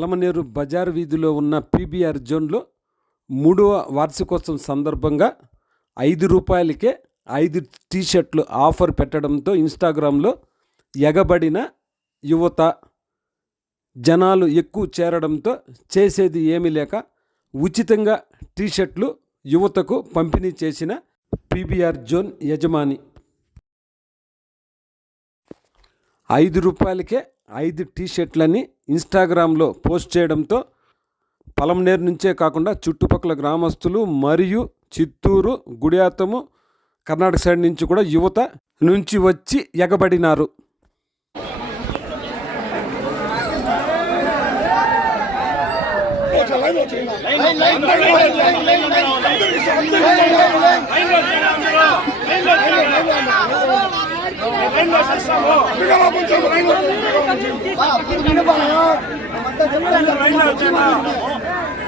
పలమనేరు బజార్ వీధిలో ఉన్న పీబీఆర్ జోన్లో మూడవ వార్షికోత్సవం సందర్భంగా ఐదు రూపాయలకే ఐదు టీషర్ట్లు ఆఫర్ పెట్టడంతో ఇన్స్టాగ్రామ్లో ఎగబడిన యువత జనాలు ఎక్కువ చేరడంతో చేసేది ఏమీ లేక ఉచితంగా టీషర్ట్లు యువతకు పంపిణీ చేసిన పీబీఆర్ జోన్ యజమాని. ఐదు రూపాయలకే ఐదు టీషర్ట్లని ఇన్స్టాగ్రామ్లో పోస్ట్ చేయడంతో పలంనేరు నుంచే కాకుండా చుట్టుపక్కల గ్రామస్తులు మరియు చిత్తూరు గుడియాతము కర్ణాటక సైడ్ నుంచి కూడా యువత నుంచి వచ్చి ఎగబడినారు.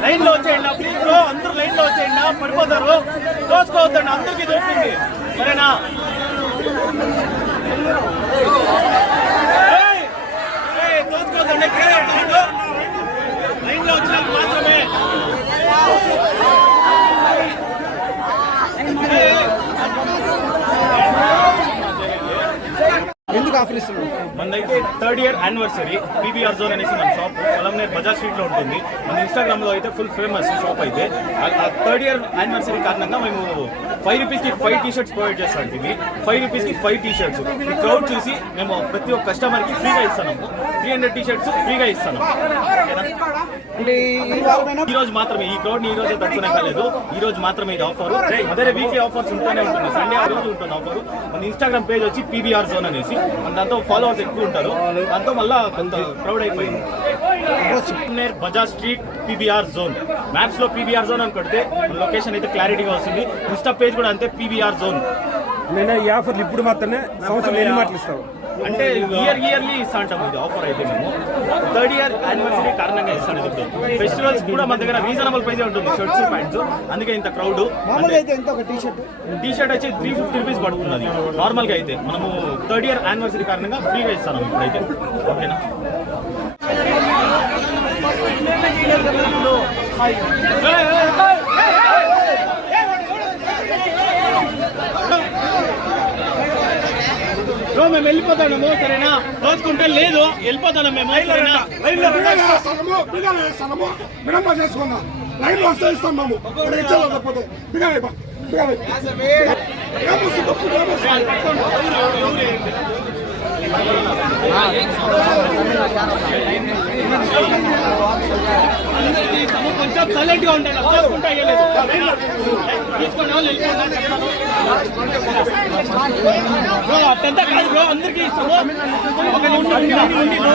లైన్లో వచ్చేయండి ప్లీజ్ బ్రో అందరూ లైన్లో వచ్చేయండి పడిపోతారు. దోసుకోవద్దండి అందరికీ దోస్తుంది సరేనా? లైన్లో మాత్రమే. ఆఫర్ ఇస్తున్నావు మనదైతే third year anniversary PBR zone అనేసి మన షాప్ పొలంనేర్ బజార్ స్ట్రీట్లో ఉంటుంది. మన ఇన్స్టాగ్రామ్లో అయితే ఫుల్ ఫేమస్ షాప్ అయితే. ఆ థర్డ్ ఇయర్ యానివర్సరీ కారణంగా మేము ఫైవ్ రూపీస్కి ఫైవ్ టీ షర్ట్స్ ప్రొవైడ్ చేస్తాం ఇది. ఫైవ్ రూపీస్కి ఫైవ్ టీ షర్ట్స్ ఈ క్రౌడ్ చూసి మేము ప్రతి ఒక్క కస్టమర్కి ఫ్రీగా ఇస్తున్నాము త్రీ హండ్రెడ్ టీ షర్ట్స్ ఫ్రీగా? అంటే ఈ రోజు మాత్రమే ఈ క్రౌడ్ ఈ రోజే తట్టుకునే కాలేదు. ఈ రోజు మాత్రమే ఇది ఆఫర్ అదే వీక్లీ ఆఫర్స్ ఉంటూనే ఉంటుంది. సండే ఆ రోజు ఉంటుంది ఆఫర్ మన ఇన్స్టాగ్రామ్ పేజ్ వచ్చి పీబీఆర్ జోన్ అనేసి. దాంతో ఫాలోవర్స్ ఎక్కువ ఉంటారు. దాంతో మళ్ళా కొంత క్రౌడ్ అయిపోయింది. Near Bajaj street PBR zone మ్యాప్స్లో PBR zone అని కొడితే లొకేషన్ అయితే క్లారిటీగా వస్తుంది. ఇన్స్టా పేజ్ కూడా అంతే పీబీఆర్ జోన్ నేను ఈ ఆఫర్లు ఇప్పుడు మాత్రమే సంవత్సరం ఎన్ని మాటలు ఇస్తావు? అంటే ఇయర్ ఇయర్లీ ఇస్తా అంటాం ఇది ఆఫర్ అయితే మేము. థర్డ్ ఇయర్ యానివర్సరీ కారణంగా ఇస్తాను ఇప్పుడు ఫెస్టివల్స్ కూడా మన దగ్గర రీజనబుల్ ప్రైస్ ఉంటుంది. షర్ట్స్ ప్యాంట్స్ అందుకే ఇంత క్రౌడ్ మామూలుగా అయితే ఎంత ఒక టీ షర్ట్ టీ షర్ట్ వచ్చి త్రీ ఫిఫ్టీ రూపీస్ పడుతుంది నార్మల్గా అయితే మనము థర్డ్ ఇయర్ యానివర్సరీ కారణంగా ఫ్రీగా ఇస్తాను ఇప్పుడైతే. ఓకేనా? బ్రో మేము వెళ్ళిపోతాము సరేనా? దోచుకుంటే లేదు. వెళ్ళిపోతాను మేము సరేనా? విడంబ చేసుకుందాం లైన్లో వస్తే ఇస్తాం మేము. ఏమొస్తుంది కొంచెం సైలెంట్గా ఉంటాయి దోచుకుంటే అయ్యలేదు బ్రో అట్టంతా కాదు బ్రో అందరికీ ఇస్తాము ఒక ఉండి ఉండి ఉండి ఉండి బ్రో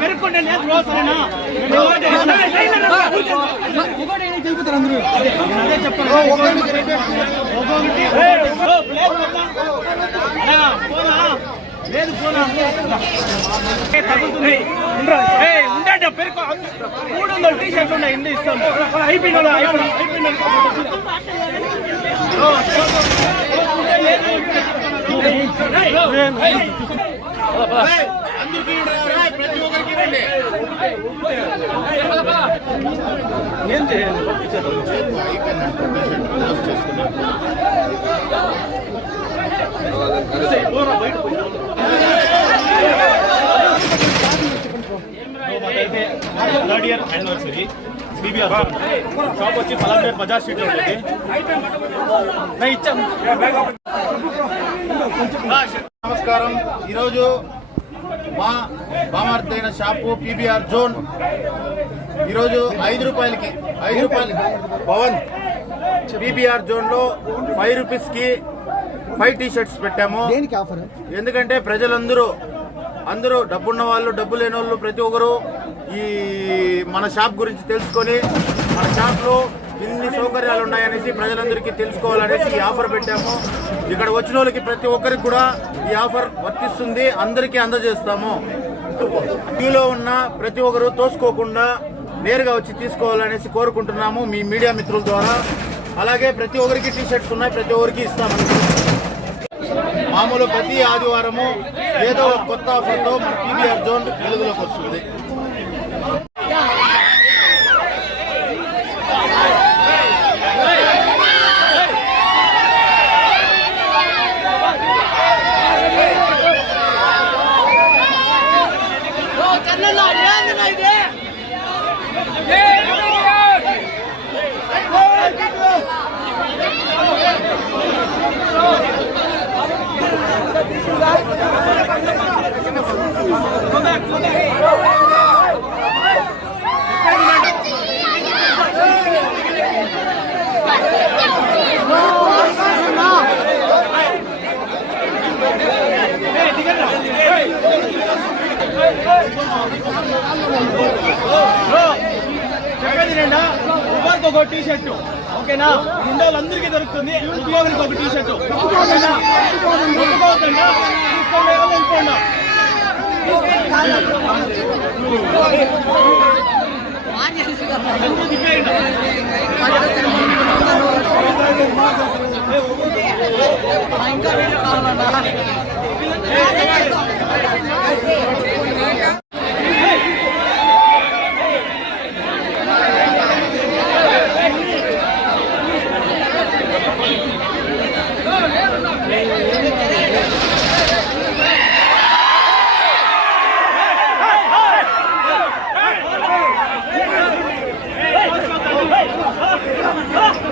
పెరుక్కుంటే లేదు బ్రో సరేనా? పోనా తగ్గుతుంది పెరుకు మూడు వందల టీ షర్ట్లు ఉన్నాయి ఇండి ఇస్తాను అయిపోయినా అయిపోయినా ప్రతి ఒక్కరికి రండి ఏం చేయాలి third year anniversary BBR shop వచ్చి పలాంపేర్ బజార్ స్ట్రీట్లో ఉంటుంది నేను ఇచ్చాను నమస్కారం. ఈరోజు మా బామార్తైన షాపు పీబీఆర్ జోన్. ఈరోజు ఐదు రూపాయలకి ఐదు రూపాయలు పవన్. పీబీఆర్ జోన్లో ఫైవ్ రూపీస్కి ఫైవ్ టీ షర్ట్స్ పెట్టాము. దేనికి ఆఫర్? ఎందుకంటే ప్రజలందరూ అందరూ డబ్బున్న వాళ్ళు డబ్బు లేని వాళ్ళు ప్రతి ఒక్కరు ఈ మన షాప్ గురించి తెలుసుకొని మన షాప్లో ఇన్ని సౌకర్యాలు ఉన్నాయనేసి ప్రజలందరికీ తెలుసుకోవాలనేసి ఈ ఆఫర్ పెట్టాము. ఇక్కడ వచ్చిన వాళ్ళకి ప్రతి ఒక్కరికి కూడా ఈ ఆఫర్ వర్తిస్తుంది. అందరికీ అందజేస్తాము. క్యూలో ఉన్న ప్రతి ఒక్కరు తోసుకోకుండా నేరుగా వచ్చి తీసుకోవాలనేసి కోరుకుంటున్నాము మీ మీడియా మిత్రుల ద్వారా. అలాగే ప్రతి ఒక్కరికి టీ షర్ట్స్ ఉన్నాయి. ప్రతి ఒక్కరికి ఇస్తామని. మామూలు ప్రతి ఆదివారము ఏదో ఒక కొత్త ఆఫర్తో మన పీబీఆర్ జోన్ వెలుగులోకి వస్తుంది. टी शर्ट ఓకేనా? ఉండే వాళ్ళందరికీ దొరుకుతుంది ఉద్యోగులకు ఒక టీ షర్ట్ ఓకేనా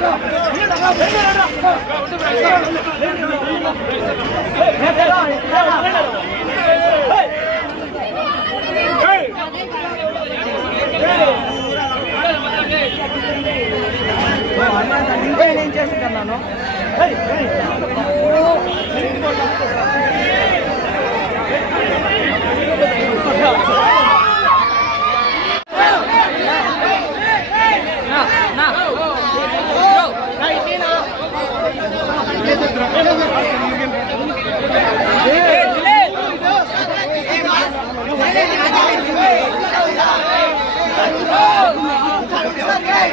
Thank you. Hey!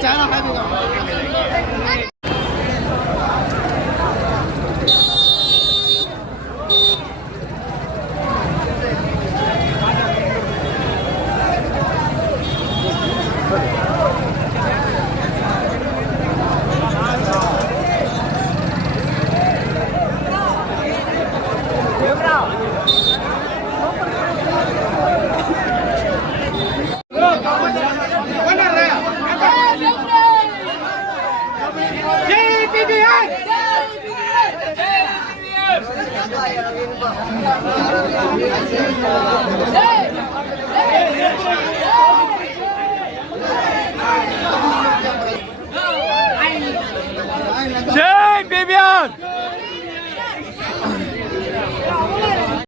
摘了还得要。ఇప్పుడు